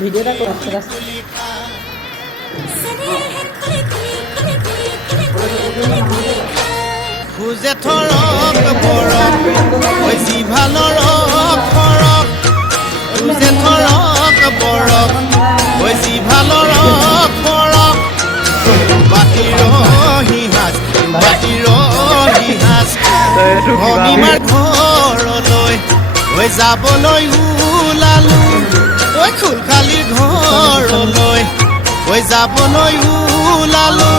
ভিডিওটা কৰছে ৰাস্তা খুজে থৰক বৰক হৈছি ভালৰ ফৰক খুজে থৰক বৰক হৈছি ভালৰ ফৰক বাতিৰ হিহাজ ভনীমাৰ ঘৰলৈ হৈ যাবলৈ ওলালো তই খুলখালিৰ ঘৰলৈ হৈ যাবলৈ ওলালো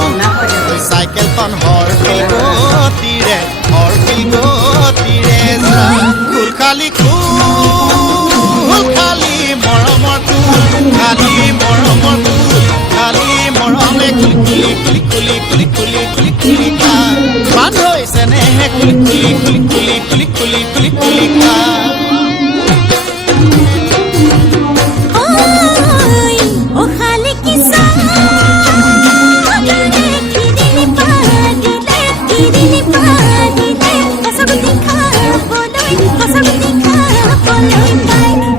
চাইকেলখন হৰফিল গতিৰে যা খুলখালি খুলখালি মৰমৰ খালি মৰমৰ খালি মৰমে খুলি খুলি খুলি খুলি খুলি খুলি খুলি খা বান্ধ হৈছে নেহে খুলি খুলি খুলি খুলি খুলি খুলি খুলি খুলি খা Bye.